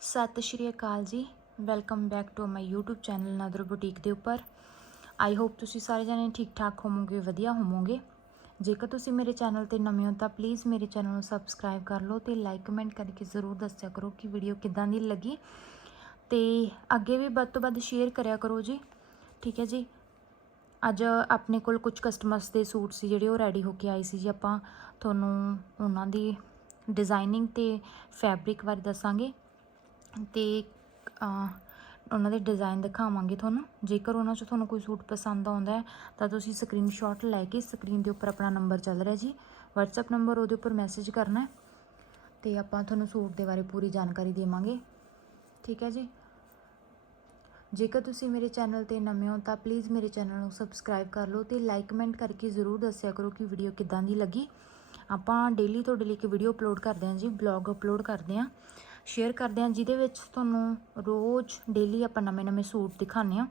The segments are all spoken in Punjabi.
Sat Sri Akal ji. Welcome back to my YouTube channel Nadar boutique ਦੇ ਉੱਪਰ। ਆਈ ਹੋਪ ਤੁਸੀਂ ਸਾਰੇ ਜਣੇ ਠੀਕ ਠਾਕ ਹੋਵੋਗੇ, ਵਧੀਆ ਹੋਵੋਗੇ। ਜੇਕਰ ਤੁਸੀਂ ਮੇਰੇ ਚੈਨਲ ਤੇ ਨਵੇਂ ਹੋ, ਤਾਂ ਪਲੀਜ਼ ਮੇਰੇ ਚੈਨਲ ਨੂੰ ਸਬਸਕ੍ਰਾਈਬ ਕਰ ਲਓ ਤੇ ਲਾਈਕ ਕਮੈਂਟ ਕਰਕੇ ਜ਼ਰੂਰ ਦੱਸਿਆ ਕਰੋ ਕਿ ਵੀਡੀਓ ਕਿੱਦਾਂ ਦੀ ਲੱਗੀ। ਤੇ ਅੱਗੇ ਵੀ ਵੱਧ ਤੋਂ ਵੱਧ ਸ਼ੇਅਰ ਕਰਿਆ ਕਰੋ ਜੀ। ਠੀਕ ਹੈ ਜੀ? ਅੱਜ ਆਪਣੇ ਕੋਲ ਕੁਝ ਕਸਟਮਰਸ ਦੇ ਸੂਟ ਸੀ ਜਿਹੜੇ ਉਹ ਰੈਡੀ ਹੋ ਕੇ ਆਏ ਸੀ ਜੀ। ਆਪਾਂ ਤੁਹਾਨੂੰ ਉਹਨਾਂ ਦੀ ਡਿਜ਼ਾਈਨਿੰਗ ਤੇ ਫੈਬਰਿਕ ਬਾਰੇ ਦੱਸਾਂਗੇ। ਤੇ ਉਹਨਾਂ ਦੇ ਡਿਜ਼ਾਈਨ ਦਿਖਾਵਾਂਗੇ ਤੁਹਾਨੂੰ। ਜੇਕਰ ਉਹਨਾਂ 'ਚੋਂ ਤੁਹਾਨੂੰ ਕੋਈ ਸੂਟ ਪਸੰਦ ਆਉਂਦਾ ਹੈ, ਤਾਂ ਤੁਸੀਂ ਸਕਰੀਨਸ਼ਾਟ ਲੈ ਕੇ ਸਕਰੀਨ ਦੇ ਉੱਪਰ ਆਪਣਾ ਨੰਬਰ ਚੱਲ ਰਿਹਾ ਜੀ। WhatsApp ਨੰਬਰ ਉਹਦੇ ਉੱਪਰ ਮੈਸੇਜ ਕਰਨਾ ਹੈ। ਤੇ ਆਪਾਂ ਤੁਹਾਨੂੰ ਸੂਟ ਦੇ ਬਾਰੇ ਪੂਰੀ ਜਾਣਕਾਰੀ ਦੇਵਾਂਗੇ। ਠੀਕ ਹੈ ਜੀ? ਜੇਕਰ ਤੁਸੀਂ ਮੇਰੇ ਚੈਨਲ ਤੇ ਨਵੇਂ ਹੋ, ਤਾਂ ਪਲੀਜ਼ ਮੇਰੇ ਚੈਨਲ ਨੂੰ ਸਬਸਕ੍ਰਾਈਬ ਕਰ ਲਓ ਤੇ ਲਾਈਕ ਕਮੈਂਟ ਕਰਕੇ ਜ਼ਰੂਰ ਦੱਸਿਆ ਕਰੋ ਕਿ ਵੀਡੀਓ ਕਿੱਦਾਂ ਦੀ ਲੱਗੀ। ਆਪਾਂ ਡੇਲੀ ਤੁਹਾਡੇ ਲਈ ਇੱਕ ਵੀਡੀਓ ਅਪਲੋਡ ਕਰਦੇ ਹਾਂ ਜੀ ਬਲੌਗ ਅਪਲੋਡ ਕਰਦੇ ਹਾਂ। ਸ਼ੇਅਰ ਕਰਦੇ ਹਾਂ, ਜਿਹਦੇ ਵਿੱਚ ਤੁਹਾਨੂੰ ਰੋਜ਼ ਡੇਲੀ ਆਪਾਂ ਨਵੇਂ-ਨਵੇਂ ਸੂਟ ਦਿਖਾਉਂਦੇ ਹਾਂ।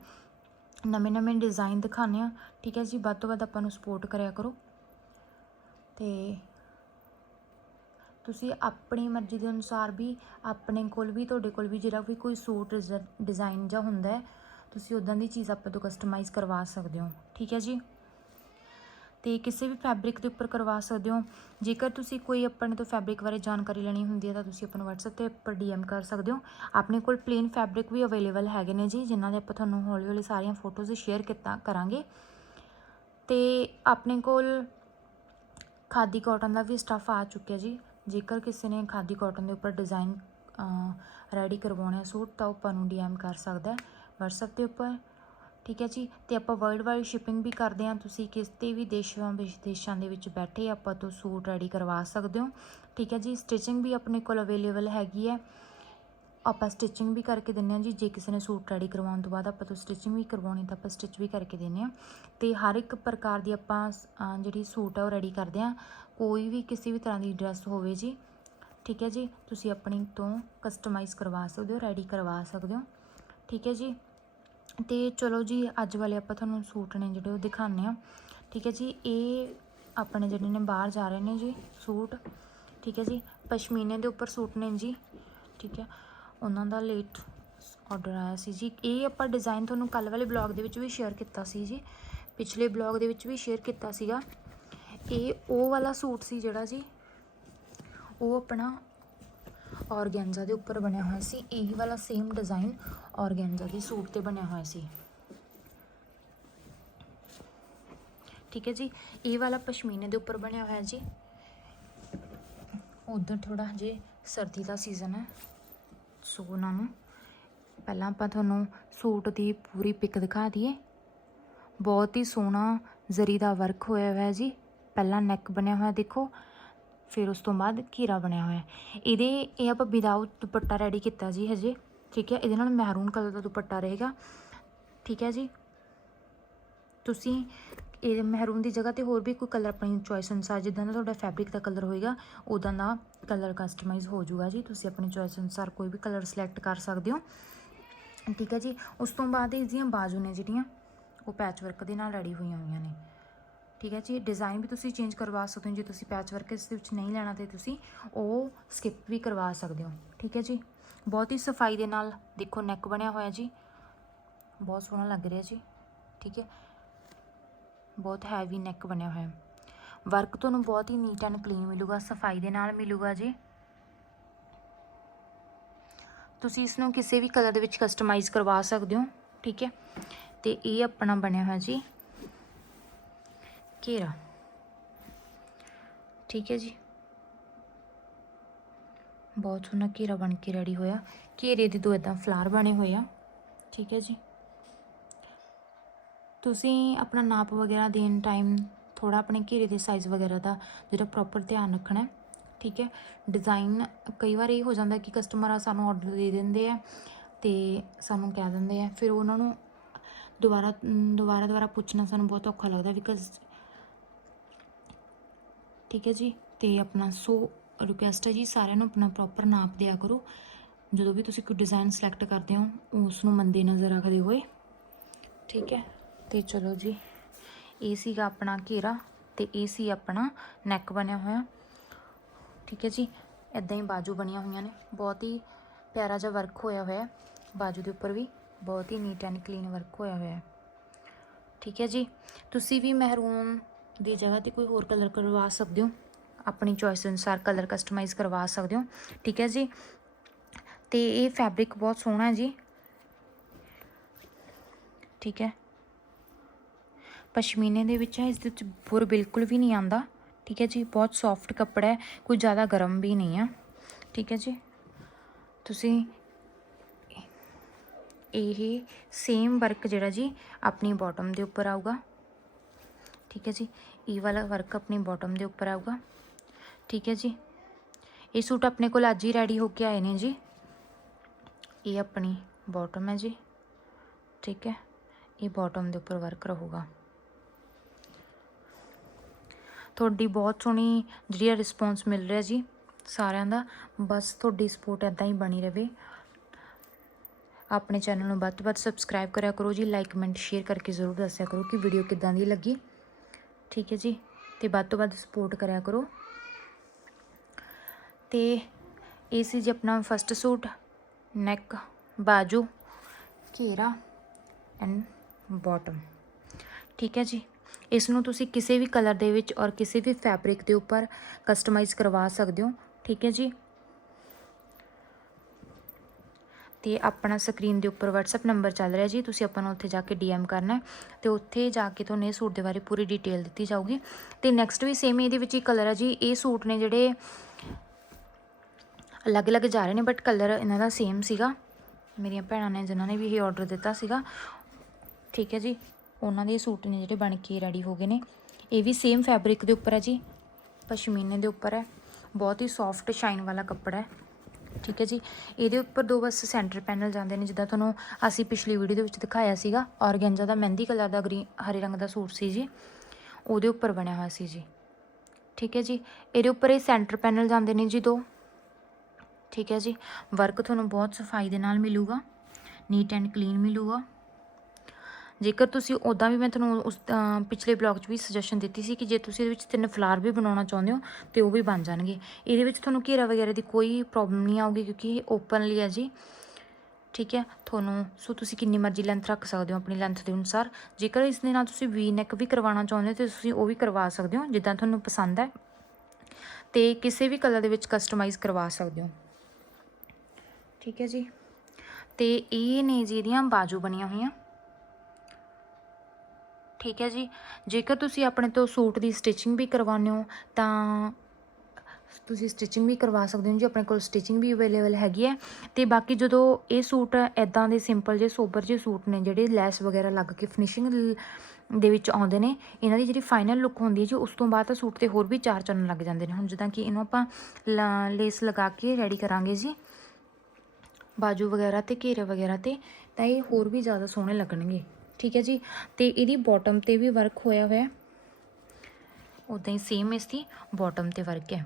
ਨਵੇਂ-ਨਵੇਂ ਡਿਜ਼ਾਈਨ ਦਿਖਾਉਂਦੇ ਹਾਂ। ਠੀਕ ਹੈ ਜੀ, ਵੱਧ ਤੋਂ ਵੱਧ ਆਪਾਂ ਨੂੰ ਸਪੋਰਟ ਕਰਿਆ ਕਰੋ। ਤੇ ਤੁਸੀਂ ਆਪਣੀ ਮਰਜ਼ੀ ਦੇ ਅਨੁਸਾਰ ਵੀ, ਆਪਣੇ ਕੋਲ ਵੀ, ਤੁਹਾਡੇ ਕੋਲ ਵੀ ਜਿਹੜਾ ਵੀ ਕੋਈ ਸੂਟ ਡਿਜ਼ਾਈਨ ਜਾਂ ਹੁੰਦਾ ਹੈ, ਤੁਸੀਂ ਉਦਾਂ ਦੀ ਚੀਜ਼ ਆਪਾਂ ਤੋਂ ਕਸਟਮਾਈਜ਼ ਕਰਵਾ ਸਕਦੇ ਹੋ। ਠੀਕ ਹੈ ਜੀ? ਤੇ ਕਿਸੇ ਵੀ ਫੈਬਰਿਕ ਦੇ ਉੱਪਰ ਕਰਵਾ ਸਕਦੇ ਹੋ। ਜੇਕਰ ਤੁਸੀਂ ਕੋਈ ਆਪਣੇ ਤੋਂ ਫੈਬਰਿਕ ਬਾਰੇ ਜਾਣਕਾਰੀ ਲੈਣੀ ਹੁੰਦੀ ਹੈ ਤਾਂ ਤੁਸੀਂ ਆਪਾਂ ਨੂੰ WhatsApp ਤੇ ਉੱਪਰ DM ਕਰ ਸਕਦੇ ਹੋ। ਆਪਣੇ ਕੋਲ ਪਲੇਨ ਫੈਬਰਿਕ ਵੀ ਅਵੇਲੇਬਲ ਹੈਗੇ ਨੇ ਜੀ, ਜਿਨ੍ਹਾਂ ਦੇ ਆਪਾਂ ਤੁਹਾਨੂੰ ਹੌਲੀ ਹੌਲੀ ਸਾਰੀਆਂ ਫੋਟੋਜ਼ ਸ਼ੇਅਰ ਕੀਤਾ ਕਰਾਂਗੇ। ਤੇ ਆਪਣੇ ਕੋਲ ਖਾਦੀ ਕਾਟਨ ਦਾ ਵੀ ਸਟੱਫ ਆ ਚੁੱਕਿਆ ਜੀ। ਜੇਕਰ ਕਿਸੇ ਨੇ ਖਾਦੀ ਕਾਟਨ ਦੇ ਉੱਪਰ ਡਿਜ਼ਾਈਨ ਰੈਡੀ ਕਰਵਾਉਣਾ ਸੂਟ ਤਾਂ ਉਹ ਆਪਾਂ ਨੂੰ DM ਕਰ ਸਕਦਾ ਹੈ। WhatsApp ਦੇ ਉੱਪਰ ਠੀਕ ਹੈ ਜੀ? ਤੇ ਆਪਾਂ ਵਰਲਡ ਵਾਈਡ ਸ਼ਿਪਿੰਗ ਵੀ ਕਰਦੇ ਹਾਂ। ਤੁਸੀਂ ਕਿਸੇ ਵੀ ਦੇਸ਼ਾਂ ਵਿਦੇਸ਼ਾਂ ਦੇ ਵਿੱਚ ਬੈਠੇ ਆਪਾਂ ਤੋਂ ਸੂਟ ਰੈਡੀ ਕਰਵਾ ਸਕਦੇ ਹੋ। ਠੀਕ ਹੈ ਜੀ? ਸਟਿਚਿੰਗ ਵੀ ਆਪਣੇ ਕੋਲ ਅਵੇਲੇਬਲ ਹੈਗੀ ਹੈ। ਆਪਾਂ ਸਟਿਚਿੰਗ ਵੀ ਕਰਕੇ ਦਿੰਦੇ ਹਾਂ ਜੀ। ਜੇ ਕਿਸੇ ਨੇ ਸੂਟ ਰੈਡੀ ਕਰਵਾਉਣ ਤੋਂ ਬਾਅਦ ਆਪਾਂ ਤੋਂ ਸਟਿਚਿੰਗ ਵੀ ਕਰਵਾਉਣੀ ਤਾਂ ਆਪਾਂ ਸਟਿਚ ਵੀ ਕਰਕੇ ਦਿੰਦੇ ਹਾਂ। ਤੇ ਹਰ ਇੱਕ ਪ੍ਰਕਾਰ ਦੀ ਆਪਾਂ ਜਿਹੜੀ ਸੂਟ ਆ ਉਹ ਰੈਡੀ ਕਰਦੇ ਹਾਂ। ਕੋਈ ਵੀ ਕਿਸੇ ਵੀ ਤਰ੍ਹਾਂ ਦੀ ਡਰੈਸ ਹੋਵੇ ਜੀ। ਠੀਕ ਹੈ ਜੀ? ਤੁਸੀਂ ਆਪਣੀ ਤੋਂ ਕਸਟਮਾਈਜ਼ ਕਰਵਾ ਸਕਦੇ ਹੋ ਰੈਡੀ ਕਰਵਾ ਸਕਦੇ ਹੋ। ਠੀਕ ਹੈ ਜੀ? ਤੇ ਚਲੋ ਜੀ, ਅੱਜ ਵਾਲੇ ਆਪਾਂ ਤੁਹਾਨੂੰ ਸੂਟ ਨੇ ਜਿਹੜੇ ਉਹ ਦਿਖਾਉਂਦੇ ਆ ਠੀਕ ਹੈ ਜੀ, ਇਹ ਆਪਣੇ ਜਿਹੜੇ ਨੇ ਬਾਹਰ ਜਾ ਰਹੇ ਨੇ ਜੀ ਸੂਟ। ਠੀਕ ਹੈ ਜੀ, ਪਸ਼ਮੀਨੇ ਦੇ ਉੱਪਰ ਸੂਟ ਨੇ ਜੀ। ਠੀਕ ਹੈ, ਉਹਨਾਂ ਦਾ ਲੇਟ ਆਰਡਰ ਆਇਆ ਸੀ ਜੀ। ਇਹ ਆਪਾਂ ਡਿਜ਼ਾਈਨ ਤੁਹਾਨੂੰ ਕੱਲ ਵਾਲੇ ਬਲੌਗ ਦੇ ਵਿੱਚ ਵੀ ਸ਼ੇਅਰ ਕੀਤਾ ਸੀ ਜੀ। ਪਿਛਲੇ ਬਲੌਗ ਦੇ ਵਿੱਚ ਵੀ ਸ਼ੇਅਰ ਕੀਤਾ ਸੀਗਾ। ਇਹ ਉਹ ਵਾਲਾ ਸੂਟ ਸੀ ਜਿਹੜਾ ਜੀ, ਉਹ ਆਪਣਾ ਔਰਗੈਂਜ਼ਾ ਦੇ ਉੱਪਰ ਬਣਿਆ ਹੋਇਆ ਸੀ। ਇਹੀ ਵਾਲਾ ਸੇਮ ਡਿਜ਼ਾਈਨ ਔਰਗੈਂਜ਼ਾ ਦੇ ਸੂਟ ਤੇ ਬਣਿਆ ਹੋਇਆ ਸੀ। ਠੀਕ ਹੈ ਜੀ। ਇਹ ਵਾਲਾ ਪਸ਼ਮੀਨੇ ਦੇ ਉੱਪਰ ਬਣਿਆ ਹੋਇਆ ਜੀ। ਉਧਰ ਥੋੜਾ ਹਜੇ ਸਰਦੀ ਦਾ ਸੀਜ਼ਨ ਹੈ। ਸੋ ਉਹਨਾਂ ਨੂੰ ਪਹਿਲਾਂ ਆਪਾਂ ਤੁਹਾਨੂੰ ਸੂਟ ਦੀ ਪੂਰੀ ਪਿਕ ਦਿਖਾ ਦਈਏ। ਬਹੁਤ ਹੀ ਸੋਹਣਾ ਜ਼ਰੀ ਦਾ ਵਰਕ ਹੋਇਆ ਹੋਇਆ ਜੀ। ਪਹਿਲਾਂ ਨੈਕ ਬਣਿਆ ਹੋਇਆ ਦੇਖੋ। ਫਿਰ ਉਸ ਤੋਂ ਬਾਅਦ ਘੀਰਾ ਬਣਿਆ ਹੋਇਆ ਇਹਦੇ, ਇਹ ਆਪਾਂ ਵਿਦਆਊਟ ਦੁਪੱਟਾ ਰੈਡੀ ਕੀਤਾ ਜੀ ਹਜੇ, ਠੀਕ ਹੈ? ਇਹਦੇ ਨਾਲ ਮਹਿਰੂਨ ਕਲਰ ਦਾ ਦੁਪੱਟਾ ਰਹੇਗਾ। ਠੀਕ ਹੈ ਜੀ? ਤੁਸੀਂ ਇਹ ਮਹਿਰੂਨ ਦੀ ਜਗ੍ਹਾ ਤੇ ਹੋਰ ਵੀ ਕੋਈ ਕਲਰ ਆਪਣੀ ਚੋਇਸ ਅਨੁਸਾਰ, ਜਿੱਦਾਂ ਦਾ ਤੁਹਾਡਾ ਫੈਬਰਿਕ ਦਾ ਕਲਰ ਹੋਏਗਾ ਉਦਾਂ ਦਾ ਕਲਰ ਕਸਟਮਾਈਜ਼ ਹੋ ਜਾਊਗਾ ਜੀ। ਤੁਸੀਂ ਆਪਣੀ ਚੋਇਸ ਅਨੁਸਾਰ ਕੋਈ ਵੀ ਕਲਰ ਸਿਲੈਕਟ ਕਰ ਸਕਦੇ ਹੋ। ਠੀਕ ਹੈ ਜੀ? ਉਸ ਤੋਂ ਬਾਅਦ ਇਹਦੀਆਂ ਬਾਜੂ ਨੇ ਜਿਹੜੀਆਂ, ਉਹ ਪੈਚ ਵਰਕ ਦੇ ਨਾਲ ਰੈਡੀ ਹੋਈਆਂ ਹੋਈਆਂ ਨੇ। ਠੀਕ ਹੈ ਜੀ ਡਿਜ਼ਾਈਨ ਵੀ ਤੁਸੀਂ ਚੇਂਜ ਕਰਵਾ ਸਕਦੇ ਹੋ, ਜੇ ਤੁਸੀਂ ਪੈਚ ਵਰਕ ਇਸ ਦੇ ਵਿੱਚ ਨਹੀਂ ਲੈਣਾ ਤੇ ਤੁਸੀਂ ਉਹ ਸਕਿਪ ਵੀ ਕਰਵਾ ਸਕਦੇ ਹੋ, ਠੀਕ ਹੈ ਜੀ। ਬਹੁਤ ਹੀ ਸਫ਼ਾਈ ਦੇ ਨਾਲ ਦੇਖੋ ਨੈਕ ਬਣਿਆ ਹੋਇਆ ਜੀ, ਬਹੁਤ ਸੋਹਣਾ ਲੱਗ ਰਿਹਾ ਜੀ, ਠੀਕ ਹੈ। ਬਹੁਤ ਹੈਵੀ ਨੈਕ ਬਣਿਆ ਹੋਇਆ। ਵਰਕ ਤੁਹਾਨੂੰ ਬਹੁਤ ਹੀ ਨੀਟ ਐਂਡ ਕਲੀਨ ਮਿਲੂਗਾ, ਸਫ਼ਾਈ ਦੇ ਨਾਲ ਮਿਲੂਗਾ ਜੀ। ਤੁਸੀਂ ਇਸ ਨੂੰ ਕਿਸੇ ਵੀ ਕਲਰ ਦੇ ਵਿੱਚ ਕਸਟਮਾਈਜ਼ ਕਰਵਾ ਸਕਦੇ ਹੋ, ਠੀਕ ਹੈ। ਤੇ ਇਹ ਆਪਣਾ ਬਣਿਆ ਹੋਇਆ ਜੀ। ਘੇਰਾ। ਠੀਕ ਹੈ ਜੀ। ਬਹੁਤ ਸੋਹਣਾ ਘੇਰਾ ਬਣ ਕੇ ਰੈਡੀ ਹੋਇਆ। ਘੇਰੇ ਦੇ ਦੋ ਇਦਾਂ ਫਲਾਰ ਬਣੇ ਹੋਏ ਆ। ਠੀਕ ਹੈ ਜੀ। ਤੁਸੀਂ ਆਪਣਾ ਨਾਪ ਵਗੈਰਾ ਦੇਣ ਟਾਈਮ ਥੋੜਾ ਆਪਣੇ ਘੇਰੇ ਦੇ ਸਾਈਜ਼ ਵਗੈਰਾ ਦਾ ਜਿਹੜਾ ਪ੍ਰੋਪਰ ਧਿਆਨ ਰੱਖਣਾ ਹੈ। ਠੀਕ ਹੈ। ਡਿਜ਼ਾਈਨ ਕਈ ਵਾਰ ਇਹ ਹੋ ਜਾਂਦਾ ਕਿ ਕਸਟਮਰ ਆ ਸਾਨੂੰ ਆਰਡਰ ਦੇ ਦਿੰਦੇ ਆ ਤੇ ਸਾਨੂੰ ਕਹਿ ਦਿੰਦੇ ਆ। ਫਿਰ ਉਹਨਾਂ ਨੂੰ ਦੁਬਾਰਾ ਦੁਬਾਰਾ ਦੁਬਾਰਾ ਪੁੱਛਣਾ ਸਾਨੂੰ ਬਹੁਤ ਔਖਾ ਲੱਗਦਾ ਬਿਕਾਜ਼ ਠੀਕ ਹੈ ਜੀ, ਤੇ ਆਪਣਾ ਸੋ ਰਿਕੁਐਸਟ ਹੈ ਜੀ, ਸਾਰਿਆਂ ਨੂੰ ਆਪਣਾ ਪ੍ਰੋਪਰ ਨਾਪ ਦਿਆ ਕਰੋ। ਜਦੋਂ ਵੀ ਤੁਸੀਂ ਕੋਈ ਡਿਜ਼ਾਈਨ ਸਿਲੈਕਟ ਕਰਦੇ ਹੋ ਉਸ ਨੂੰ ਮੰਦੇ ਨਜ਼ਰ ਰੱਖਦੇ ਹੋਏ। ਠੀਕ ਹੈ, ਤੇ ਚਲੋ ਜੀ, ਇਹ ਸੀਗਾ ਆਪਣਾ ਘੇਰਾ, ਤੇ ਇਹ ਸੀ ਆਪਣਾ ਨੈਕ ਬਣਿਆ ਹੋਇਆ। ਠੀਕ ਹੈ ਜੀ ਇਦਾਂ ਹੀ ਬਾਜੂ ਬਣੀਆਂ ਹੋਈਆਂ ਨੇ। ਬਹੁਤ ਹੀ ਪਿਆਰਾ ਜਿਹਾ ਵਰਕ ਹੋਇਆ ਹੋਇਆ ਬਾਜੂ ਦੇ ਉੱਪਰ ਵੀ। ਬਹੁਤ ਹੀ ਨੀਟ ਐਂਡ ਕਲੀਨ ਵਰਕ ਹੋਇਆ ਹੋਇਆ ਠੀਕ ਹੈ ਜੀ, ਤੁਸੀਂ ਵੀ ਮਹਿਰੂਮ ਦੀ ਜਗ੍ਹਾ ਤੇ ਕੋਈ ਹੋਰ ਕਲਰ ਕਰਵਾ ਸਕਦੇ ਹੋ। ਆਪਣੀ ਚੋਇਸ ਅਨੁਸਾਰ ਕਲਰ ਕਸਟਮਾਈਜ਼ ਕਰਵਾ ਸਕਦੇ ਹੋ। ਠੀਕ ਹੈ ਜੀ? ਤੇ ਇਹ ਫੈਬਰਿਕ ਬਹੁਤ ਸੋਹਣਾ ਹੈ ਜੀ। ਠੀਕ ਹੈ? ਪਸ਼ਮੀਨੇ ਦੇ ਵਿੱਚ ਹੈ, ਇਸ ਦੇ ਵਿੱਚ ਬੁਰ ਬਿਲਕੁਲ ਵੀ ਨਹੀਂ ਆਂਦਾ ਠੀਕ ਹੈ ਜੀ? ਬਹੁਤ ਸੌਫਟ ਕੱਪੜਾ ਹੈ, ਕੋਈ ਜ਼ਿਆਦਾ ਗਰਮ ਵੀ ਨਹੀਂ ਆ। ਠੀਕ ਹੈ ਜੀ? ਤੁਸੀਂ ਇਹ ਸੇਮ ਵਰਕ ਜਿਹੜਾ ਜੀ ਆਪਣੀ ਬਾਟਮ ਦੇ ਉੱਪਰ ਆਊਗਾ। ਠੀਕ ਹੈ ਜੀ। ਇਹ ਵਾਲਾ ਵਰਕ ਆਪਣੀ ਬਾਟਮ ਦੇ ਉੱਪਰ ਆਊਗਾ। ਠੀਕ ਹੈ ਜੀ। ਇਹ ਸੂਟ ਆਪਣੇ ਕੋਲ ਅੱਜ ਹੀ ਰੈਡੀ ਹੋ ਕੇ ਆਏ ਨੇ ਜੀ। ਇਹ ਆਪਣੀ ਬਾਟਮ ਹੈ ਜੀ। ਠੀਕ ਹੈ। ਇਹ ਬਾਟਮ ਦੇ ਉੱਪਰ ਵਰਕ ਰਹੂਗਾ। ਤੁਹਾਡੀ ਬਹੁਤ ਸੋਹਣੀ ਜਿਹੜੀ ਰਿਸਪੌਂਸ ਮਿਲ ਰਿਹਾ ਜੀ ਸਾਰਿਆਂ ਦਾ। ਬਸ ਤੁਹਾਡੀ ਸਪੋਰਟ ਐਦਾਂ ਹੀ ਬਣੀ ਰਵੇ। ਆਪਣੇ ਚੈਨਲ ਨੂੰ ਵੱਧ ਤੋਂ ਵੱਧ ਸਬਸਕ੍ਰਾਈਬ ਕਰਿਆ ਕਰੋ ਜੀ। ਲਾਈਕ ਕਮੈਂਟ ਸ਼ੇਅਰ ਕਰਕੇ ਜ਼ਰੂਰ ਦੱਸਿਆ ਕਰੋ ਕਿ ਵੀਡੀਓ ਕਿੱਦਾਂ ਦੀ ਲੱਗੀ। ਠੀਕ ਹੈ ਜੀ। ਤੇ ਵੱਧ ਤੋਂ ਵੱਧ ਸਪੋਰਟ ਕਰਿਆ ਕਰੋ। ਤੇ ਇਹ ਸੀ ਜੀ ਆਪਣਾ ਫਸਟ ਸੂਟ ਨੈਕ ਬਾਜੂ, ਘੇਰਾ ਐਂਡ ਬਾਟਮ ਠੀਕ ਹੈ ਜੀ। ਇਸ ਨੂੰ ਤੁਸੀਂ ਕਿਸੇ ਵੀ ਕਲਰ ਦੇ ਵਿੱਚ ਔਰ ਕਿਸੇ ਵੀ ਫੈਬਰਿਕ ਦੇ ਉੱਪਰ ਕਸਟਮਾਈਜ਼ ਕਰਵਾ ਸਕਦੇ ਹੋ। ਠੀਕ ਹੈ ਜੀ। ਤੇ ਆਪਣਾ ਸਕਰੀਨ ਦੇ ਉੱਪਰ WhatsApp ਨੰਬਰ ਚੱਲ ਰਿਹਾ ਜੀ, ਤੁਸੀਂ ਆਪਾਂ ਨੂੰ ਉੱਥੇ ਜਾ ਕੇ DM ਕਰਨਾ ਹੈ ਤੇ ਉੱਥੇ ਜਾ ਕੇ ਤੁਹਾਨੂੰ ਇਹ ਸੂਟ ਦੇ ਬਾਰੇ ਪੂਰੀ ਡਿਟੇਲ ਦਿੱਤੀ ਜਾਊਗੀ। ਤੇ ਨੈਕਸਟ ਵੀ ਸੇਮ ਇਹਦੇ ਵਿੱਚ ਹੀ ਕਲਰ ਹੈ ਜੀ, ਇਹ ਸੂਟ ਨੇ ਜਿਹੜੇ ਅਲੱਗ-ਅਲੱਗ ਜਾ ਰਹੇ ਨੇ ਬਟ ਕਲਰ ਇਹਨਾਂ ਦਾ ਸੇਮ ਸੀਗਾ। ਮੇਰੀਆਂ ਭੈਣਾਂ ਨੇ, ਜਿਨ੍ਹਾਂ ਨੇ ਵੀ ਇਹ ਆਰਡਰ ਦਿੱਤਾ ਸੀਗਾ। ਠੀਕ ਹੈ ਜੀ, ਉਹਨਾਂ ਦੇ ਸੂਟ ਨੇ ਜਿਹੜੇ ਬਣ ਕੇ ਰੈਡੀ ਹੋ ਗਏ ਨੇ। ਇਹ ਵੀ ਸੇਮ ਫੈਬਰਿਕ ਦੇ ਉੱਪਰ ਹੈ ਜੀ, ਪਸ਼ਮੀਨੇ ਦੇ ਉੱਪਰ ਹੈ। ਬਹੁਤ ਹੀ ਸੌਫਟ ਸ਼ਾਈਨ ਵਾਲਾ ਕੱਪੜਾ ਹੈ। ਠੀਕ ਹੈ ਜੀ। ਇਹਦੇ ਉੱਪਰ ਦੋ ਬਸ ਸੈਂਟਰ ਪੈਨਲ ਜਾਂਦੇ ਨੇ, ਜਿੱਦਾਂ ਤੁਹਾਨੂੰ ਅਸੀਂ ਪਿਛਲੀ ਵੀਡੀਓ ਦੇ ਵਿੱਚ ਦਿਖਾਇਆ ਸੀਗਾ। ਔਰਗੈਂਜਾ ਦਾ ਮਹਿੰਦੀ ਕਲਰ ਦਾ ਗ੍ਰੀਨ, ਹਰੇ ਰੰਗ ਦਾ ਸੂਟ ਸੀ ਜੀ। ਉਹਦੇ ਉੱਪਰ ਬਣਿਆ ਹੋਇਆ ਸੀ ਜੀ। ਠੀਕ ਹੈ ਜੀ। ਇਹਦੇ ਉੱਪਰ ਇਹ ਸੈਂਟਰ ਪੈਨਲ ਜਾਂਦੇ ਨੇ ਜੀ ਦੋ। ਠੀਕ ਹੈ ਜੀ। ਵਰਕ ਤੁਹਾਨੂੰ ਬਹੁਤ ਸਫ਼ਾਈ ਦੇ ਨਾਲ ਮਿਲੂਗਾ। ਨੀਟ ਐਂਡ ਕਲੀਨ ਮਿਲੂਗਾ। ਜੇਕਰ ਤੁਸੀਂ ਉਦਾਂ ਵੀ ਮੈਂ ਤੁਹਾਨੂੰ ਉਸ ਪਿਛਲੇ ਬਲੌਗ 'ਚ ਵੀ ਸੁਜੈਸ਼ਨ ਦਿੱਤੀ ਸੀ ਕਿ ਜੇ ਤੁਸੀਂ ਇਹਦੇ ਵਿੱਚ ਤਿੰਨ ਫਲਾਰ ਵੀ ਬਣਾਉਣਾ ਚਾਹੁੰਦੇ ਹੋ, ਤੇ ਉਹ ਵੀ ਬਣ ਜਾਣਗੇ। ਇਹਦੇ ਵਿੱਚ ਤੁਹਾਨੂੰ ਘੇਰਾ ਵਗੈਰਾ ਦੀ ਕੋਈ ਪ੍ਰੋਬਲਮ ਨਹੀਂ ਆਊਗੀ ਕਿਉਂਕਿ ਇਹ ਓਪਨਲੀ ਹੈ ਜੀ। ਠੀਕ ਹੈ? ਤੁਹਾਨੂੰ, ਸੋ ਤੁਸੀਂ ਕਿੰਨੀ ਮਰਜ਼ੀ ਲੈਂਥ ਰੱਖ ਸਕਦੇ ਹੋ ਆਪਣੀ ਲੈਂਥ ਦੇ ਅਨੁਸਾਰ। ਜੇਕਰ ਇਸ ਦੇ ਨਾਲ ਤੁਸੀਂ ਵੀ ਨੈਕ ਵੀ ਕਰਵਾਉਣਾ ਚਾਹੁੰਦੇ ਹੋ, ਤੇ ਤੁਸੀਂ ਉਹ ਵੀ ਕਰਵਾ ਸਕਦੇ ਹੋ, ਜਿੱਦਾਂ ਤੁਹਾਨੂੰ ਪਸੰਦ ਹੈ। ਤੇ ਕਿਸੇ ਵੀ ਕਲਰ ਦੇ ਵਿੱਚ ਕਸਟਮਾਈਜ਼ ਕਰਵਾ ਸਕਦੇ ਹੋ। ਠੀਕ ਹੈ ਜੀ? ਤੇ ਇਹ ਨੇ ਜੀ ਇਹਦੀਆਂ ਬਾਜੂ ਬਣੀਆਂ ਹੋਈਆਂ। ਠੀਕ ਹੈ ਜੀ। ਜੇਕਰ ਤੁਸੀਂ ਆਪਣੇ ਤੋਂ ਸੂਟ ਦੀ ਸਟਿਚਿੰਗ ਵੀ ਕਰਵਾਉਂਦੇ ਹੋ, ਤਾਂ ਤੁਸੀਂ ਸਟਿਚਿੰਗ ਵੀ ਕਰਵਾ ਸਕਦੇ ਹੋ ਜੀ। ਆਪਣੇ ਕੋਲ ਸਟਿਚਿੰਗ ਵੀ ਅਵੇਲੇਬਲ ਹੈਗੀ ਹੈ। ਤੇ ਬਾਕੀ ਜਦੋਂ ਇਹ ਸੂਟ ਐਦਾਂ ਦੇ ਸਿੰਪਲ ਜਿਹੇ, ਸੋਬਰ ਜਿਹੇ ਸੂਟ ਨੇ, ਜਿਹੜੇ ਲੈਸ ਵਗੈਰਾ ਲੱਗ ਕੇ ਫਿਨਿਸ਼ਿੰਗ ਦੇ ਵਿੱਚ ਆਉਂਦੇ ਨੇ, ਇਹਨਾਂ ਦੀ ਜਿਹੜੀ ਫਾਈਨਲ ਲੁੱਕ ਹੁੰਦੀ ਹੈ ਜੀ, ਉਸ ਤੋਂ ਬਾਅਦ ਤਾਂ ਸੂਟ ਤੇ ਹੋਰ ਵੀ ਚਾਰ ਚੰਨ ਲੱਗ ਜਾਂਦੇ ਨੇ। ਹੁਣ ਜਿੱਦਾਂ ਕਿ ਇਹਨੂੰ ਆਪਾਂ ਲਾ- ਲੇਸ ਲਗਾ ਕੇ ਰੈਡੀ ਕਰਾਂਗੇ ਜੀ। ਬਾਜੂ ਵਗੈਰਾ ਤੇ ਘੇਰੇ ਵਗੈਰਾ ਤੇ, ਤਾਂ ਇਹ ਹੋਰ ਵੀ ਜ਼ਿਆਦਾ ਸੋਹਣੇ ਲੱਗਣਗੇ। ਠੀਕ ਹੈ ਜੀ, ਤੇ ਇਹਦੀ ਬਾਟਮ ਤੇ ਵੀ ਵਰਕ ਹੋਇਆ ਹੋਇਆ ਹੈ। ਉਦਾਂ ਹੀ ਸੇਮ ਇਸ ਦੀ ਬਾਟਮ ਤੇ ਵਰਕ ਹੈ।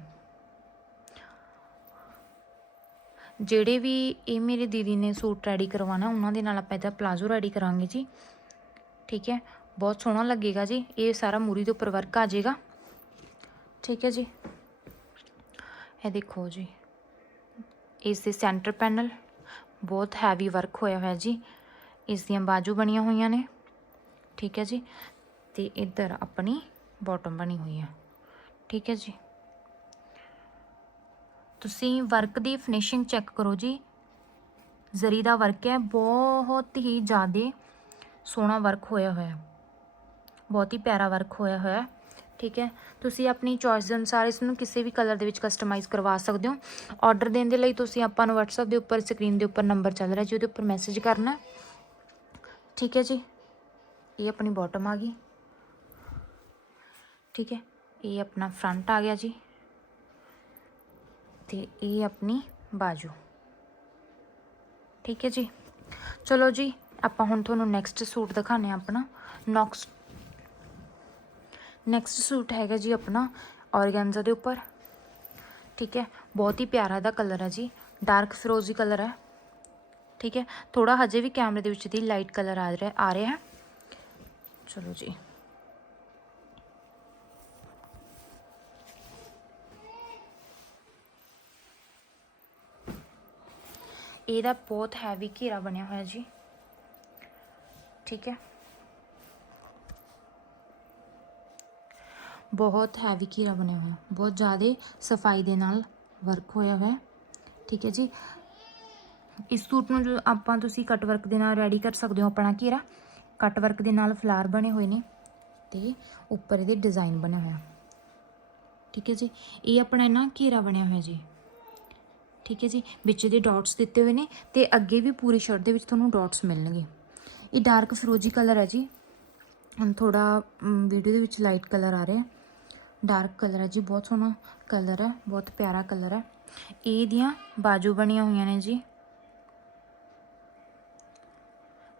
ਜਿਹੜੇ ਵੀ ਇਹ ਮੇਰੇ ਦੀਦੀ ਨੇ ਸੂਟ ਰੈਡੀ ਕਰਵਾਉਣਾ, ਉਹਨਾਂ ਦੇ ਨਾਲ ਆਪਾਂ ਇਹਦਾ ਪਲਾਜ਼ੋ ਰੈਡੀ ਕਰਾਂਗੇ ਜੀ। ਠੀਕ ਹੈ, ਬਹੁਤ ਸੋਹਣਾ ਲੱਗੇਗਾ ਜੀ, ਇਹ ਸਾਰਾ ਮੂਰੀ ਦੇ ਉੱਪਰ ਵਰਕ ਆ ਜਾਏਗਾ। ਠੀਕ ਹੈ ਜੀ। ਇਹ ਦੇਖੋ ਜੀ, ਇਸ ਦੇ ਸੈਂਟਰ ਪੈਨਲ ਬਹੁਤ ਹੈਵੀ ਵਰਕ ਹੋਇਆ ਹੋਇਆ ਜੀ। ਇਸ ਦੀਆਂ ਬਾਜੂ ਬਣੀਆਂ ਹੋਈਆਂ ਨੇ। ਠੀਕ ਹੈ ਜੀ। ਤੇ ਇੱਧਰ ਆਪਣੀ ਬਾਟਮ ਬਣੀ ਹੋਈ ਹੈ ਠੀਕ ਹੈ ਜੀ। ਤੁਸੀਂ ਵਰਕ ਦੀ ਫਿਨਿਸ਼ਿੰਗ ਚੈੱਕ ਕਰੋ ਜੀ। ਜ਼ਰੀ ਦਾ ਵਰਕ ਹੈ, ਬਹੁਤ ਹੀ ਜ਼ਿਆਦਾ ਸੋਹਣਾ ਵਰਕ ਹੋਇਆ ਹੋਇਆ ਬਹੁਤ ਹੀ ਪਿਆਰਾ ਵਰਕ ਹੋਇਆ ਹੋਇਆ ਠੀਕ ਹੈ। ਤੁਸੀਂ ਆਪਣੀ ਚੋਇਸ ਦੇ ਅਨੁਸਾਰ ਇਸ ਨੂੰ ਕਿਸੇ ਵੀ ਕਲਰ ਦੇ ਵਿੱਚ ਕਸਟਮਾਈਜ਼ ਕਰਵਾ ਸਕਦੇ ਹੋ। ਆਰਡਰ ਦੇਣ ਦੇ ਲਈ ਤੁਸੀਂ ਆਪਾਂ ਨੂੰ WhatsApp ਦੇ ਉੱਪਰ ਸਕਰੀਨ ਦੇ ਉੱਪਰ ਨੰਬਰ ਚੱਲ ਰਿਹਾ ਜੀ ਉਹਦੇ ਉੱਪਰ ਮੈਸੇਜ ਕਰਨਾ ਠੀਕ ਹੈ ਜੀ। ਇਹ ਆਪਣੀ ਬਾਟਮ ਆ ਗਈ। ਠੀਕ ਹੈ। ਇਹ ਆਪਣਾ ਫਰੰਟ ਆ ਗਿਆ ਜੀ। ਤੇ ਇਹ ਆਪਣੀ ਬਾਜੂ। ਠੀਕ ਹੈ ਜੀ। ਚਲੋ ਜੀ, ਆਪਾਂ ਹੁਣ ਤੁਹਾਨੂੰ ਨੈਕਸਟ ਸੂਟ ਦਿਖਾਣੇ ਆ ਆਪਣਾ। ਨੌਕਸ ਨੈਕਸਟ ਸੂਟ ਹੈਗਾ ਜੀ ਆਪਣਾ ਔਰਗੈਂਜ਼ਾ ਦੇ ਉੱਪਰ। ਠੀਕ ਹੈ। ਬਹੁਤ ਹੀ ਪਿਆਰਾ ਦਾ ਕਲਰ ਹੈ ਜੀ। ਡਾਰਕ ਫਿਰੋਜ਼ੀ ਕਲਰ ਹੈ। ਠੀਕ ਹੈ। ਥੋੜਾ ਹਜੇ ਵੀ ਕੈਮਰੇ ਦੇ ਵਿੱਚ ਦੀ ਲਾਈਟ ਕਲਰ ਆ ਰਿਹਾ ਆ ਰਿਹਾ ਚਲੋ ਜੀ। ਇਹਦਾ ਬਹੁਤ ਹੈਵੀ ਘੇਰਾ ਬਣਿਆ ਹੋਇਆ ਜੀ। ਠੀਕ ਹੈ। ਬਹੁਤ ਹੈਵੀ ਘੇਰਾ ਬਣਿਆ ਹੋਇਆ। ਬਹੁਤ ਜ਼ਿਆਦਾ ਸਫ਼ਾਈ ਦੇ ਨਾਲ ਵਰਕ ਹੋਇਆ ਹੋਇਆ। ਠੀਕ ਹੈ ਜੀ। ਇਸ ਸੂਟ ਨੂੰ ਜੋ ਆਪਾਂ ਤੁਸੀਂ ਕਟ ਵਰਕ ਦੇ ਨਾਲ ਰੈਡੀ ਕਰ ਸਕਦੇ ਹੋ ਆਪਣਾ ਘੇਰਾ ਕਟ ਵਰਕ ਦੇ ਨਾਲ ਫਲਾਰ ਬਣੇ ਹੋਏ ਨੇ ਤੇ ਉੱਪਰ ਇਹਦੇ ਡਿਜ਼ਾਈਨ ਬਣਿਆ ਹੋਇਆ ਠੀਕ ਹੈ ਜੀ? ਇਹ ਆਪਣਾ ਨਾ ਘੇਰਾ ਬਣਿਆ ਹੋਇਆ ਜੀ। ਠੀਕ ਹੈ ਜੀ? ਵਿੱਚ ਇਹਦੇ ਡਾਟਸ ਦਿੱਤੇ ਹੋਏ ਨੇ ਤੇ ਅੱਗੇ ਵੀ ਪੂਰੀ ਸ਼ਰਟ ਦੇ ਵਿੱਚ ਤੁਹਾਨੂੰ ਡਾਟਸ ਮਿਲਣਗੇ। ਇਹ ਡਾਰਕ ਫਿਰੋਜੀ ਕਲਰ ਹੈ ਜੀ। ਹੁਣ ਥੋੜਾ ਵੀਡੀਓ ਦੇ ਵਿੱਚ ਲਾਈਟ ਕਲਰ ਆ ਰਿਹਾ ਡਾਰਕ ਕਲਰ ਹੈ ਜੀ, ਬਹੁਤ ਸੋਹਣਾ ਕਲਰ ਹੈ, ਬਹੁਤ ਪਿਆਰਾ ਕਲਰ ਹੈ। ਇਹ ਦੀਆਂ ਬਾਜੂ ਬਣੀਆਂ ਹੋਈਆਂ ਨੇ ਜੀ।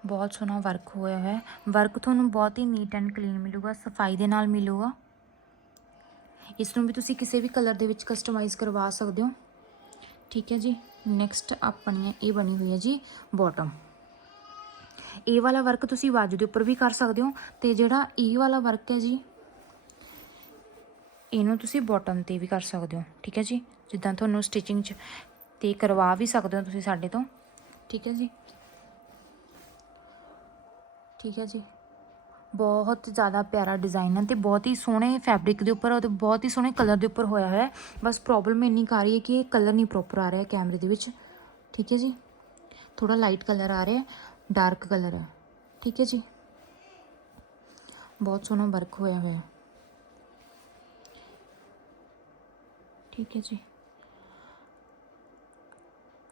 ਬਹੁਤ ਸੋਹਣਾ ਵਰਕ ਹੋਇਆ ਹੋਇਆ ਵਰਕ ਤੁਹਾਨੂੰ ਬਹੁਤ ਹੀ ਨੀਟ ਐਂਡ ਕਲੀਨ ਮਿਲੂਗਾ, ਸਫ਼ਾਈ ਦੇ ਨਾਲ ਮਿਲੂਗਾ। ਇਸ ਨੂੰ ਵੀ ਤੁਸੀਂ ਕਿਸੇ ਵੀ ਕਲਰ ਦੇ ਵਿੱਚ ਕਸਟਮਾਈਜ਼ ਕਰਵਾ ਸਕਦੇ ਹੋ। ਠੀਕ ਹੈ ਜੀ। ਨੈਕਸਟ ਆਪਣੀ ਇਹ ਬਣੀ ਹੋਈ ਹੈ ਜੀ ਬਾਟਮ ਇਹ ਵਾਲਾ ਵਰਕ ਤੁਸੀਂ ਬਾਜੂ ਦੇ ਉੱਪਰ ਵੀ ਕਰ ਸਕਦੇ ਹੋ ਤੇ ਜਿਹੜਾ ਇਹ ਵਾਲਾ ਵਰਕ ਹੈ ਜੀ, ਇਹਨੂੰ ਤੁਸੀਂ ਬਾਟਮ ਤੇ ਵੀ ਕਰ ਸਕਦੇ ਹੋ। ਠੀਕ ਹੈ ਜੀ। ਜਿੱਦਾਂ ਤੁਹਾਨੂੰ ਸਟਿਚਿੰਗ ਚ ਤੇ ਕਰਵਾ ਵੀ ਸਕਦੇ ਹੋ ਤੁਸੀਂ ਸਾਡੇ ਤੋਂ। ਠੀਕ ਹੈ ਜੀ। ਠੀਕ ਹੈ ਜੀ। ਬਹੁਤ ਜ਼ਿਆਦਾ ਪਿਆਰਾ ਡਿਜ਼ਾਈਨ ਹੈ ਤੇ ਬਹੁਤ ਹੀ ਸੋਹਣੇ ਫੈਬਰਿਕ ਦੇ ਉੱਪਰ ਅਤੇ ਬਹੁਤ ਹੀ ਸੋਹਣੇ ਕਲਰ ਦੇ ਉੱਪਰ ਹੋਇਆ ਹੋਇਆ ਬਸ ਪ੍ਰੋਬਲਮ ਇੰਨੀ ਕਰ ਰਹੀ ਹੈ ਕਿ ਇਹ ਕਲਰ ਨਹੀਂ ਪ੍ਰੋਪਰ ਆ ਰਿਹਾ ਕੈਮਰੇ ਦੇ ਵਿੱਚ। ਠੀਕ ਹੈ ਜੀ। ਥੋੜਾ ਲਾਈਟ ਕਲਰ ਆ ਰਿਹਾ ਡਾਰਕ ਕਲਰ ਹੈ ਠੀਕ ਹੈ ਜੀ। ਬਹੁਤ ਸੋਹਣਾ ਵਰਕ ਹੋਇਆ ਹੋਇਆ ਠੀਕ ਹੈ ਜੀ।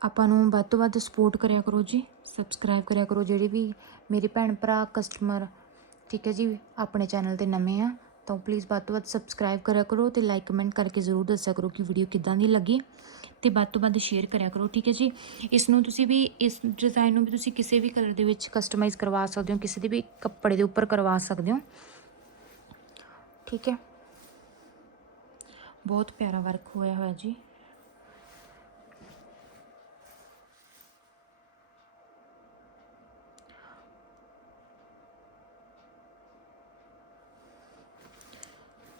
ਆਪਾਂ ਨੂੰ ਵੱਧ ਤੋਂ ਵੱਧ ਸਪੋਰਟ ਕਰਿਆ ਕਰੋ ਜੀ ਸਬਸਕ੍ਰਾਈਬ ਕਰਿਆ ਕਰੋ ਜਿਹੜੇ ਵੀ ਮੇਰੇ ਭੈਣ ਭਰਾ ਕਸਟਮਰ ਠੀਕ ਹੈ ਜੀ, ਆਪਣੇ ਚੈਨਲ ਤੇ ਨਵੇਂ ਆ, ਤਾਂ ਪਲੀਜ਼ ਵੱਧ ਤੋਂ ਵੱਧ ਸਬਸਕ੍ਰਾਈਬ ਕਰਿਆ ਕਰੋ ਤੇ ਲਾਈਕ ਕਮੈਂਟ ਕਰਕੇ ਜ਼ਰੂਰ ਦੱਸਿਆ ਕਰੋ ਕਿ ਵੀਡੀਓ ਕਿੱਦਾਂ ਦੀ ਲੱਗੀ ਤੇ ਵੱਧ ਤੋਂ ਵੱਧ ਸ਼ੇਅਰ ਕਰਿਆ ਕਰੋ, ਠੀਕ ਹੈ ਜੀ। ਇਸ ਨੂੰ ਤੁਸੀਂ ਵੀ, ਇਸ ਡਿਜ਼ਾਈਨ ਨੂੰ ਵੀ ਤੁਸੀਂ ਕਿਸੇ ਵੀ ਕਲਰ ਦੇ ਵਿੱਚ ਕਸਟਮਾਈਜ਼ ਕਰਵਾ ਸਕਦੇ ਹੋ, ਕਿਸੇ ਦੇ ਵੀ ਕੱਪੜੇ ਦੇ ਉੱਪਰ ਕਰਵਾ ਸਕਦੇ ਹੋ, ਠੀਕ ਹੈ। ਬਹੁਤ ਪਿਆਰਾ ਵਰਕ ਹੋਇਆ ਹੋਇਆ ਜੀ।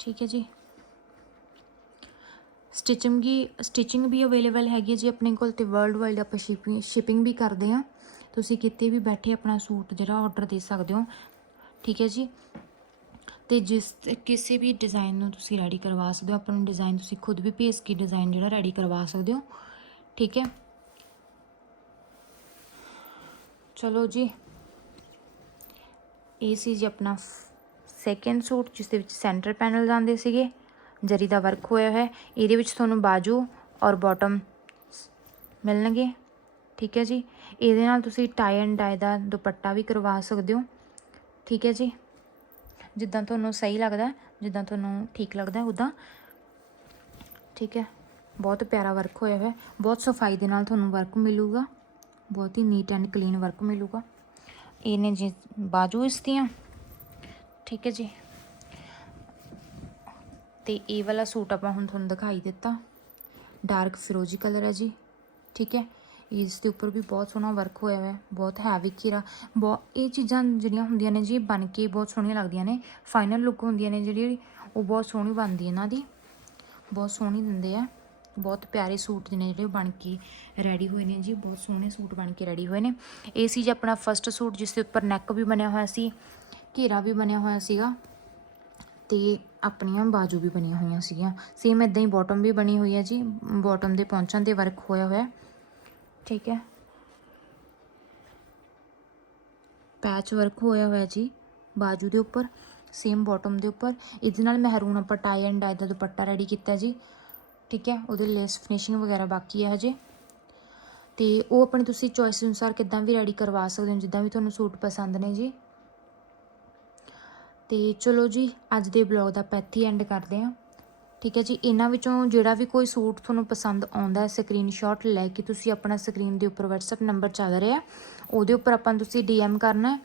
ਠੀਕ ਹੈ ਜੀ ਸਟਿਚਿੰਗ ਵੀ ਸਟਿਚਿੰਗ ਵੀ ਅਵੇਲੇਬਲ ਹੈਗੀ ਹੈ ਜੀ ਆਪਣੇ ਕੋਲ ਤੇ ਵਰਲਡ ਵਾਈਡ ਆਪਾਂ ਸ਼ਿਪਿੰਗ ਸ਼ਿਪਿੰਗ ਵੀ ਕਰਦੇ ਆ ਤੁਸੀਂ ਕਿਤੇ ਵੀ ਬੈਠੇ ਆਪਣਾ ਸੂਟ ਜਿਹੜਾ ਆਰਡਰ ਦੇ ਸਕਦੇ ਹੋ। ਠੀਕ ਹੈ ਜੀ। ਤੇ ਜਿਸ ਕਿਸੇ ਵੀ ਡਿਜ਼ਾਈਨ ਨੂੰ ਤੁਸੀਂ ਰੈਡੀ ਕਰਵਾ ਸਕਦੇ ਹੋ। ਆਪਣਾ ਡਿਜ਼ਾਈਨ ਤੁਸੀਂ ਖੁਦ ਵੀ ਭੇਜ ਕੇ ਡਿਜ਼ਾਈਨ ਜਿਹੜਾ ਰੈਡੀ ਕਰਵਾ ਸਕਦੇ ਹੋ। ਠੀਕ ਹੈ। ਚਲੋ ਜੀ। ਇਹ ਸੀ ਜੀ ਆਪਣਾ ਸੈਕਿੰਡ ਸੂਟ ਜਿਸ ਦੇ ਵਿੱਚ ਸੈਂਟਰ ਪੈਨਲ ਜਾਂਦੇ ਸੀਗੇ, ਜਰੀ ਦਾ ਵਰਕ ਹੋਇਆ ਹੈ ਇਹਦੇ ਵਿੱਚ ਤੁਹਾਨੂੰ ਬਾਜੂ ਔਰ ਬਾਟਮ ਮਿਲਣਗੇ। ਠੀਕ ਹੈ ਜੀ? ਇਹਦੇ ਨਾਲ ਤੁਸੀਂ ਟਾਈ ਐਂਡ ਡਾਈ ਦਾ ਦੁਪੱਟਾ ਵੀ ਕਰਵਾ ਸਕਦੇ ਹੋ। ਠੀਕ ਹੈ ਜੀ? ਜਿੱਦਾਂ ਤੁਹਾਨੂੰ ਸਹੀ ਲੱਗਦਾ, ਜਿੱਦਾਂ ਤੁਹਾਨੂੰ ਠੀਕ ਲੱਗਦਾ ਉਦਾਂ ਠੀਕ ਹੈ? ਬਹੁਤ ਪਿਆਰਾ ਵਰਕ ਹੋਇਆ ਹੋਇਆ, ਬਹੁਤ ਸਫ਼ਾਈ ਦੇ ਨਾਲ ਤੁਹਾਨੂੰ ਵਰਕ ਮਿਲੂਗਾ। ਬਹੁਤ ਹੀ ਨੀਟ ਐਂਡ ਕਲੀਨ ਵਰਕ ਮਿਲੂਗਾ। ਇਹ ਨੇ ਜੀ ਬਾਜੂ ਇਸ ਦੀਆਂ। ਠੀਕ ਹੈ ਜੀ। ਤੇ ਇਹ ਵਾਲਾ ਸੂਟ ਆਪਾਂ ਹੁਣ ਤੁਹਾਨੂੰ ਦਿਖਾਈ ਦਿੱਤਾ। ਡਾਰਕ ਫਿਰੋਜੀ ਕਲਰ ਹੈ ਜੀ। ਠੀਕ ਹੈ। ਇਸ ਦੇ ਉੱਪਰ ਵੀ ਬਹੁਤ ਸੋਹਣਾ ਵਰਕ ਹੋਇਆ ਹੋਇਆ ਬਹੁਤ ਹੈਵੀ ਘੇਰਾ ਬਹੁਤ, ਇਹ ਚੀਜ਼ਾਂ ਜਿਹੜੀਆਂ ਹੁੰਦੀਆਂ ਨੇ ਜੀ ਬਣ ਕੇ ਬਹੁਤ ਸੋਹਣੀਆਂ ਲੱਗਦੀਆਂ ਨੇ। ਫਾਈਨਲ ਲੁੱਕ ਹੁੰਦੀਆਂ ਨੇ ਜਿਹੜੀ, ਉਹ ਬਹੁਤ ਸੋਹਣੀ ਬਣਦੀ ਇਹਨਾਂ ਦੀ। ਬਹੁਤ ਸੋਹਣੀ ਦਿੰਦੇ ਆ। ਬਹੁਤ ਪਿਆਰੇ ਸੂਟ ਨੇ ਜਿਹੜੇ ਬਣ ਕੇ ਰੈਡੀ ਹੋਏ ਨੇ ਜੀ। ਬਹੁਤ ਸੋਹਣੇ ਸੂਟ ਬਣ ਕੇ ਰੈਡੀ ਹੋਏ ਨੇ। ਇਹ ਸੀ ਜੀ ਆਪਣਾ ਫਰਸਟ ਸੂਟ, ਜਿਸ ਦੇ ਉੱਪਰ ਨੈਕ ਵੀ ਬਣਿਆ ਹੋਇਆ ਸੀ। ਘੇਰਾ ਵੀ ਬਣਿਆ ਹੋਇਆ ਸੀਗਾ ਤੇ ਆਪਣੀਆਂ ਬਾਜੂ ਵੀ ਬਣੀਆਂ ਹੋਈਆਂ ਸੀਗੀਆਂ। ਸੇਮ ਇਦਾਂ ਹੀ ਬਾਟਮ ਵੀ ਬਣੀ ਹੋਈ ਹੈ ਜੀ। ਬਾਟਮ ਦੇ ਪਹੁੰਚਣ ਤੇ ਵਰਕ ਹੋਇਆ ਹੋਇਆ। ਠੀਕ ਹੈ। ਪੈਚ ਵਰਕ ਹੋਇਆ ਹੋਇਆ ਜੀ, ਬਾਜੂ ਦੇ ਉੱਪਰ ਸੇਮ ਬਾਟਮ ਦੇ ਉੱਪਰ। ਇਹਦੇ ਨਾਲ ਮਹਿਰੂਨ ਆਪਾਂ ਟਾਈ ਐਂਡ ਡਾਈ ਦਾ ਦੁਪੱਟਾ ਰੈਡੀ ਕੀਤਾ ਜੀ। ਠੀਕ ਹੈ, ਉਹਦੇ ਲੈਸ ਫਿਨਿਸ਼ਿੰਗ ਵਗੈਰਾ ਬਾਕੀ ਹੈ ਹਜੇ। ਤੇ ਉਹ ਆਪਣੀ ਤੁਸੀਂ ਚੋਇਸ ਅਨੁਸਾਰ ਕਿਦਾਂ ਵੀ ਰੈਡੀ ਕਰਵਾ ਸਕਦੇ ਹੋ, ਜਿੱਦਾਂ ਵੀ ਤੁਹਾਨੂੰ ਸੂਟ ਪਸੰਦ ਨੇ ਜੀ। ਤੇ ਚਲੋ ਜੀ, ਅੱਜ ਦੇ ਬਲੌਗ ਦਾ ਪੈਥੀ ਐਂਡ ਕਰਦੇ ਹਾਂ। ਠੀਕ ਹੈ ਜੀ, ਇਹਨਾਂ ਵਿੱਚੋਂ ਜਿਹੜਾ ਵੀ ਕੋਈ ਸੂਟ ਤੁਹਾਨੂੰ ਪਸੰਦ ਆਉਂਦਾ ਹੈ ਸਕਰੀਨਸ਼ਾਟ ਲੈ ਕੇ ਤੁਸੀਂ ਆਪਣਾ ਸਕਰੀਨ ਦੇ ਉੱਪਰ WhatsApp ਨੰਬਰ ਚੱਲ ਰਿਹਾ ਉਹਦੇ ਉੱਪਰ ਆਪਾਂ ਨੂੰ ਤੁਸੀਂ DM ਕਰਨਾ ਹੈ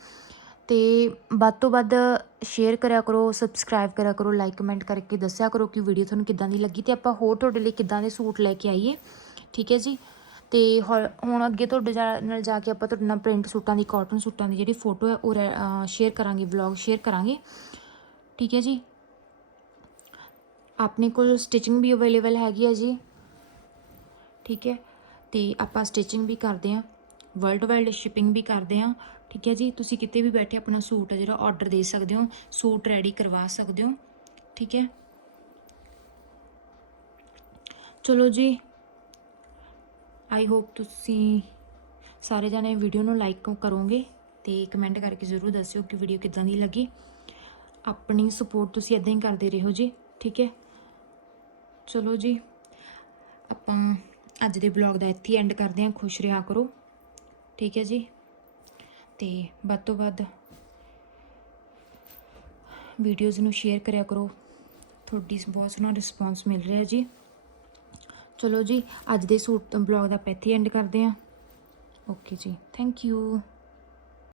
ਤੇ ਵੱਧ ਤੋਂ ਵੱਧ ਸ਼ੇਅਰ ਕਰਿਆ ਕਰੋ ਸਬਸਕ੍ਰਾਈਬ ਕਰਿਆ ਕਰੋ ਲਾਈਕ ਕਮੈਂਟ ਕਰਕੇ ਦੱਸਿਆ ਕਰੋ ਕਿ ਵੀਡੀਓ ਤੁਹਾਨੂੰ ਕਿੱਦਾਂ ਦੀ ਲੱਗੀ ਤੇ ਆਪਾਂ ਹੋਰ ਤੁਹਾਡੇ ਲਈ ਕਿੱਦਾਂ ਦੇ ਸੂਟ ਲੈ ਕੇ ਆਈਏ। ਠੀਕ ਹੈ ਜੀ ਤੇ ਹੁਣ ਹੁਣ ਅੱਗੇ ਤੁਹਾਡੇ ਜਾ- ਨਾਲ ਜਾ ਕੇ ਆਪਾਂ ਤੁਹਾਡੇ ਨਾਲ ਪ੍ਰਿੰਟ ਸੂਟਾਂ ਦੀ ਕਾਟਨ ਸੂਟਾਂ ਦੀ ਜਿਹੜੀ ਫੋਟੋ ਹੈ, ਉਹ ਸ਼ੇਅਰ ਕਰਾਂਗੇ ਵਲੌਗ ਸ਼ੇਅਰ ਕਰਾਂਗੇ। ਠੀਕ ਹੈ ਜੀ? ਆਪਣੇ ਕੋਲ ਸਟਿਚਿੰਗ ਵੀ ਅਵੇਲੇਬਲ ਹੈਗੀ ਹੈ ਜੀ। ਠੀਕ ਹੈ? ਤੇ ਆਪਾਂ ਸਟਿਚਿੰਗ ਵੀ ਕਰਦੇ ਆ ਵਰਲਡ ਵਾਈਡ ਸ਼ਿਪਿੰਗ ਵੀ ਕਰਦੇ ਆ ਠੀਕ ਹੈ ਜੀ? ਤੁਸੀਂ ਕਿਤੇ ਵੀ ਬੈਠੇ ਆਪਣਾ ਸੂਟ ਹੈ ਜਿਹੜਾ ਆਰਡਰ ਦੇ ਸਕਦੇ ਹੋ, ਸੂਟ ਰੈਡੀ ਕਰਵਾ ਸਕਦੇ ਹੋ। ਠੀਕ ਹੈ? ਚਲੋ ਜੀ ਆਈ ਹੋਪ ਤੁਸੀਂ ਸਾਰੇ ਜਾਣੇ ਵੀਡੀਓ ਨੂੰ ਲਾਈਕ ਕਰੋਗੇ ਤੇ ਕਮੈਂਟ ਕਰਕੇ ਜ਼ਰੂਰ ਦੱਸਿਓ ਕਿ ਵੀਡੀਓ ਕਿੱਦਾਂ ਦੀ ਲੱਗੀ। ਆਪਣੀ ਸਪੋਰਟ ਤੁਸੀਂ ਇਦਾਂ ਹੀ ਕਰਦੇ ਰਹੋ ਜੀ, ਠੀਕ ਹੈ? ਚਲੋ ਜੀ, ਆਪਾਂ ਅੱਜ ਦੇ ਬਲੌਗ ਦਾ ਇੱਥੇ ਐਂਡ ਕਰਦੇ ਹਾਂ। ਖੁਸ਼ ਰਿਹਾ ਕਰੋ, ਠੀਕ ਹੈ ਜੀ? ਤੇ ਵੱਧ ਤੋਂ ਵੱਧ ਵੀਡੀਓਜ਼ ਨੂੰ ਸ਼ੇਅਰ ਕਰਿਆ ਕਰੋ। ਤੁਹਾਡੀ ਬਹੁਤ ਸੋਹਣਾ ਰਿਸਪੌਂਸ ਮਿਲ ਰਿਹਾ ਜੀ। ਚਲੋ ਜੀ, ਅੱਜ ਦੇ ਸੂਟ ਬਲੌਗ ਦਾ ਆਪਾਂ ਇੱਥੇ ਐਂਡ ਕਰਦੇ ਹਾਂ। ਓਕੇ ਜੀ ਥੈਂਕ ਯੂ